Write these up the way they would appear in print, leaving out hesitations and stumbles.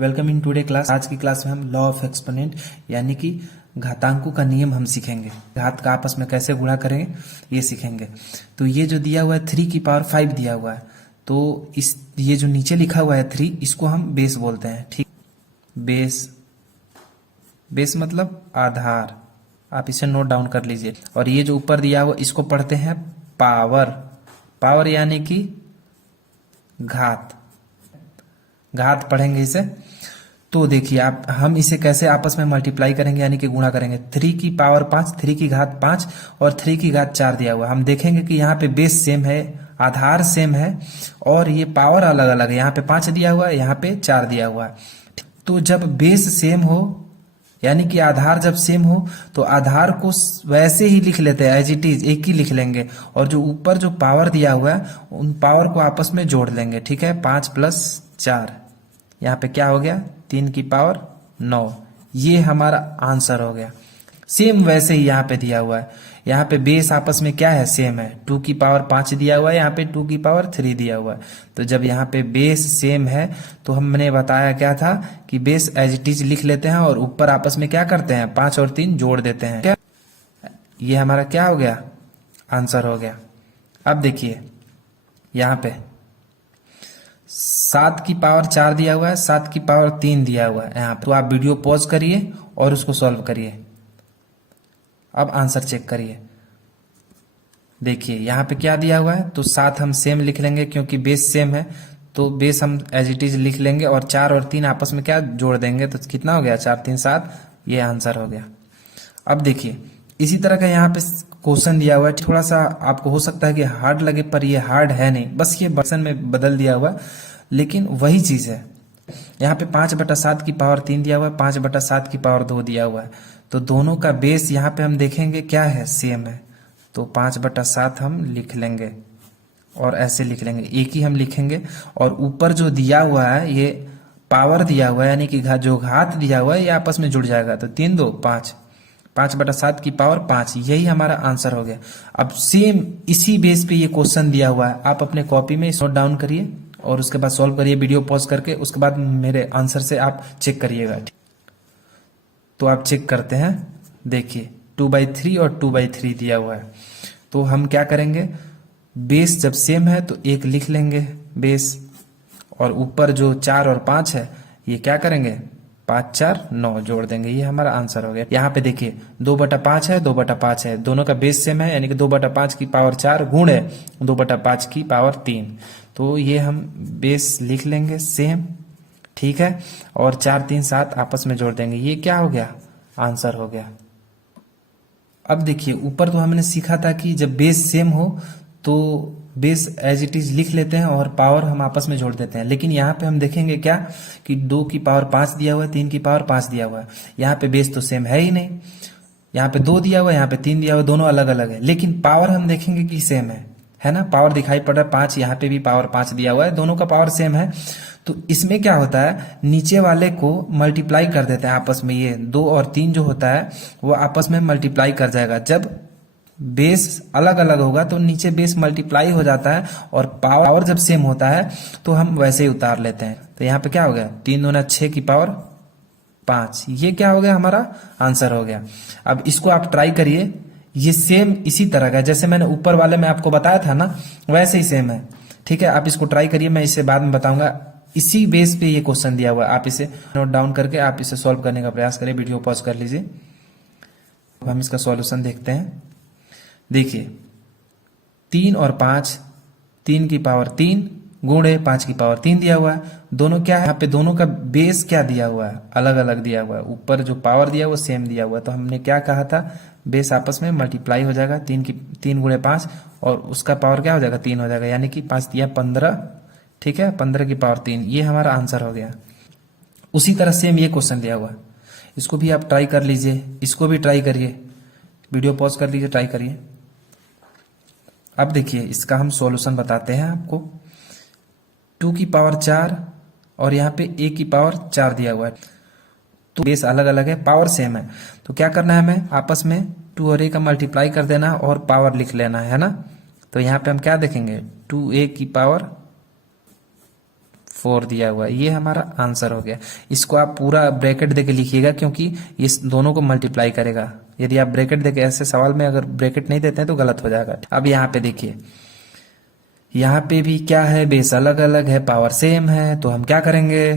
Welcome in today class. आज की class में हम लॉ ऑफ एक्सपोनेंट यानी कि घातांकों का नियम हम सीखेंगे। घात का आपस में कैसे गुणा करेंगे ये सीखेंगे। तो ये जो दिया हुआ है 3 की पावर 5 दिया हुआ है, तो इस ये जो नीचे लिखा हुआ है 3, इसको हम बेस बोलते हैं। ठीक, बेस बेस मतलब आधार। आप इसे नोट डाउन कर लीजिए। और ये जो ऊपर दिया हुआ इसको पढ़ते हैं पावर। पावर यानी कि घात। घात पढ़ेंगे इसे। तो देखिए आप, हम इसे कैसे आपस में मल्टीप्लाई करेंगे यानी कि गुणा करेंगे। 3 की पावर 5, 3 की घात 5 और 3 की घात 4 दिया हुआ। हम देखेंगे कि यहाँ पे बेस सेम है, आधार सेम है और ये पावर अलग अलग है। यहाँ पे 5 दिया हुआ है, यहाँ पे 4 दिया हुआ है। तो जब बेस सेम हो यानी कि आधार जब सेम हो तो आधार को वैसे ही लिख लेते हैं, एज इट इज एक ही लिख लेंगे। और जो ऊपर जो पावर दिया हुआ है उन पावर को आपस में जोड़ लेंगे। ठीक है, 5 + 4, यहाँ पे क्या हो गया 3 की पावर 9। ये हमारा आंसर हो गया। सेम वैसे ही यहाँ पे दिया हुआ है। यहाँ पे बेस आपस में क्या है, सेम है। 2 की पावर 5 दिया हुआ है, यहाँ पे 2 की पावर 3 दिया हुआ है। तो जब यहाँ पे बेस सेम है तो हमने बताया क्या था कि बेस एज इट इज लिख लेते हैं और ऊपर आपस में क्या करते हैं, 5 और 3 जोड़ देते हैं। क्या ये हमारा क्या हो गया, आंसर हो गया। अब देखिए यहाँ पे 7 की पावर 4 दिया हुआ है, 7 की पावर 3 दिया हुआ है यहाँ पे। तो आप वीडियो पॉज करिए और उसको सॉल्व करिए। अब आंसर चेक करिए। देखिए यहाँ पे क्या दिया हुआ है, तो 7 हम सेम लिख लेंगे क्योंकि बेस सेम है। तो बेस हम एज इट इज लिख लेंगे और 4 और 3 आपस में क्या जोड़ देंगे, तो कितना हो गया 4 3 7। ये आंसर हो गया। अब देखिए इसी तरह का यहाँ पे क्वेश्चन दिया हुआ है। थोड़ा सा आपको हो सकता है कि हार्ड लगे, पर ये हार्ड है नहीं, बस ये बटन में बदल दिया हुआ लेकिन वही चीज है। यहाँ पे 5/7 की पावर 3 दिया हुआ है, 5/7 की पावर 2 दिया हुआ है। तो दोनों का बेस यहाँ पे हम देखेंगे क्या है, सेम है। तो 5/7 हम लिख लेंगे और ऐसे लिख लेंगे, एक ही हम लिखेंगे। और ऊपर जो दिया हुआ है ये पावर दिया हुआ है यानी कि जो घात दिया हुआ है ये आपस में जुड़ जाएगा। तो 3 2 5, 5/7 की पावर 5, यही हमारा आंसर हो गया। अब सेम इसी बेस पे ये क्वेश्चन दिया हुआ है। आप अपने कॉपी में नोट डाउन करिए और उसके बाद सॉल्व करिए वीडियो पॉज करके। उसके बाद मेरे आंसर से आप चेक करिएगा। तो आप चेक करते हैं, देखिए 2/3 और 2/3 दिया हुआ है। तो हम क्या करेंगे, बेस जब सेम है तो एक लिख लेंगे बेस, और ऊपर जो 4 और 5 है ये क्या करेंगे 5 4 9 जोड़ देंगे। ये हमारा आंसर हो गया। यहाँ पे देखिए 2/5 है, 2/5 है, दोनों का बेस सेम है यानी कि 2/5 की पावर 4 गुण है 2/5 की पावर 3। तो ये हम बेस लिख लेंगे सेम, ठीक है, और 4 3 7 आपस में जोड़ देंगे। ये क्या हो गया, आंसर हो गया। अब देखिए ऊपर तो हमने सीखा था कि जब बेस सेम हो तो बेस एज इट इज लिख लेते हैं और पावर हम आपस में जोड़ देते हैं। लेकिन यहाँ पे हम देखेंगे क्या कि 2 की पावर 5 दिया हुआ है, 3 की पावर 5 दिया हुआ है। यहाँ पे बेस तो सेम है ही नहीं। यहाँ पे 2 दिया हुआ है, यहाँ पे 3 दिया हुआ है, दोनों अलग अलग है। लेकिन पावर हम देखेंगे कि सेम है ना, पावर दिखाई पड़ रहा है 5, यहाँ पे भी पावर 5 दिया हुआ है, दोनों का पावर सेम है। तो इसमें क्या होता है, नीचे वाले को मल्टीप्लाई कर देते हैं आपस में। ये 2 और 3 जो होता है वो आपस में मल्टीप्लाई कर जाएगा। जब बेस अलग अलग होगा तो नीचे बेस मल्टीप्लाई हो जाता है और पावर जब सेम होता है तो हम वैसे ही उतार लेते हैं। तो यहाँ पे क्या हो गया 3 दूना 6 की पावर 5। ये क्या हो गया, हमारा आंसर हो गया। अब इसको आप ट्राई करिए, ये सेम इसी तरह का जैसे मैंने ऊपर वाले में आपको बताया था ना, वैसे ही सेम है। ठीक है, आप इसको ट्राई करिए, मैं इसे बाद में बताऊंगा। इसी बेस पे ये क्वेश्चन दिया हुआ है, आप इसे नोट डाउन करके आप इसे सॉल्व करने का प्रयास करें। वीडियो पॉज कर लीजिए। अब हम इसका सॉल्यूशन देखते हैं। देखिए 3 और 5, 3 की पावर 3 गुणे 5 की पावर 3 दिया हुआ है। दोनों क्या है, यहाँ पे दोनों का बेस क्या दिया हुआ है, अलग अलग दिया हुआ है। ऊपर जो पावर दिया हुआ है वो सेम दिया हुआ है। तो हमने क्या कहा था, बेस आपस में मल्टीप्लाई हो जाएगा। 3 गुणे 5 और उसका पावर क्या हो जाएगा 3 हो जाएगा, यानी कि 5 दिया 15। ठीक है, 15 की पावर 3, ये हमारा आंसर हो गया। उसी तरह सेम ये क्वेश्चन दिया हुआ है, इसको भी आप ट्राई कर लीजिए, इसको भी ट्राई करिए। वीडियो पॉज कर लीजिए, ट्राई करिए। अब देखिए इसका हम सॉल्यूशन बताते हैं आपको। 2 की पावर 4 और यहाँ पे a की पावर 4 दिया हुआ है। तो बेस अलग अलग है, पावर सेम है। तो क्या करना है, हमें आपस में 2 और a का मल्टीप्लाई कर देना और पावर लिख लेना है ना। तो यहाँ पे हम क्या देखेंगे, 2a की पावर 4 दिया हुआ है। ये हमारा आंसर हो गया। इसको आप पूरा ब्रैकेट देके लिखिएगा क्योंकि इस दोनों को मल्टीप्लाई करेगा। यदि आप ब्रैकेट देके ऐसे सवाल में अगर ब्रैकेट नहीं देते हैं तो गलत हो जाएगा। अब यहाँ पे देखिए, यहाँ पे भी क्या है, बेस अलग अलग है, पावर सेम है, तो हम क्या करेंगे,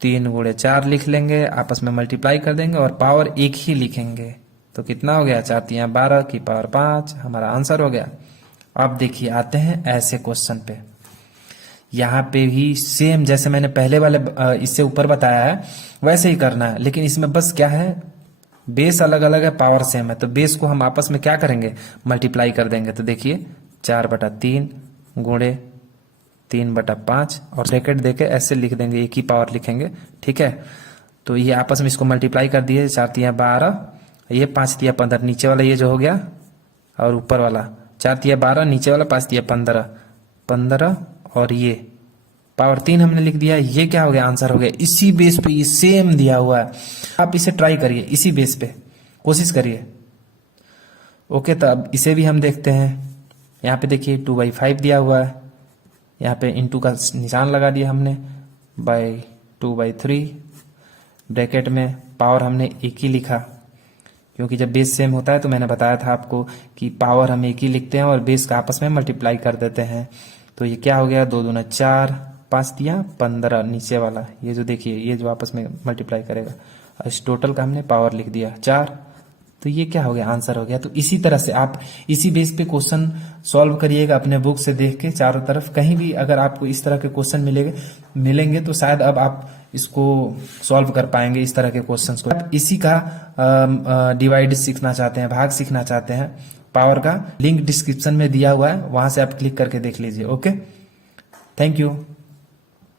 3 गुणे 4 लिख लेंगे, आपस में मल्टीप्लाई कर देंगे और पावर एक ही लिखेंगे। तो कितना हो गया, 4 तिया 12 की पावर 5, हमारा आंसर हो गया। अब देखिए आते हैं ऐसे क्वेश्चन पे। यहाँ पे भी सेम जैसे मैंने पहले वाले इससे ऊपर बताया है वैसे ही करना है, लेकिन इसमें बस क्या है, बेस अलग अलग है, पावर सेम है, तो बेस को हम आपस में क्या करेंगे, मल्टीप्लाई कर देंगे। तो देखिए 4/3 गुणे 3/5 और ब्रैकेट देके ऐसे लिख देंगे, एक ही पावर लिखेंगे, ठीक है। तो ये आपस में इसको मल्टीप्लाई कर दिए, 4 तिया 12, ये 5 तिया 15, नीचे वाला ये जो हो गया और ऊपर वाला 4 तिया 12, नीचे वाला 5 तिया 15 और ये पावर 3 हमने लिख दिया। ये क्या हो गया, आंसर हो गया। इसी बेस पे ये सेम दिया हुआ है, आप इसे ट्राई करिए, इसी बेस पे कोशिश करिए। ओके, तो अब इसे भी हम देखते हैं। यहाँ पे देखिए 2/5 दिया हुआ है, यहाँ पे इंटू का निशान लगा दिया हमने, बाय 2/3 ब्रैकेट में पावर हमने एक ही लिखा क्योंकि जब बेस सेम होता है तो मैंने बताया था आपको कि पावर हम एक ही लिखते हैं और बेस का आपस में मल्टीप्लाई कर देते हैं। तो ये क्या हो गया, 2 दूना 4, 5 तिया 15, नीचे वाला ये जो देखिए ये जो आपस में मल्टीप्लाई करेगा, इस टोटल का हमने पावर लिख दिया 4। तो ये क्या हो गया, आंसर हो गया। तो इसी तरह से आप इसी बेस पे क्वेश्चन सॉल्व करिएगा अपने बुक से देख के चारों तरफ। कहीं भी अगर आपको इस तरह के क्वेश्चन मिलेंगे तो शायद अब आप इसको सॉल्व कर पाएंगे, इस तरह के क्वेश्चंस को। आप इसी का डिवाइड सीखना चाहते हैं, भाग सीखना चाहते हैं, पावर का लिंक डिस्क्रिप्शन में दिया हुआ है, वहां से आप क्लिक करके देख लीजिए। Okay, thank you.